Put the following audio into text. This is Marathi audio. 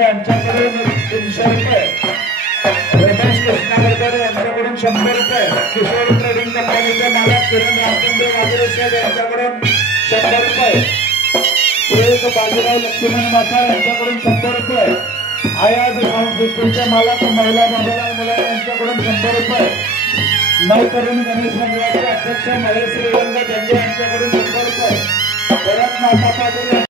यांच्याकडून 300 रुपये, रमेश कृष्णागरकर यांच्याकडून 100 रुपये, किशोर ट्रेडिंग कंपनीचे मालक किरण रामचंद्र वागरे साहेब यांच्याकडून 100 रुपये, सुरेश बाजीराव लक्ष्मण माथा यांच्याकडून 100 रुपये, आयाज साऊंड सिस्टमचे मालक महिला बाबूलाल मुलानी यांच्याकडून 100 रुपये, नवतरुण गणेश मंडळाचे अध्यक्ष महेश श्रीरंग यांच्याकडून 100 रुपये, भरत माता पाटील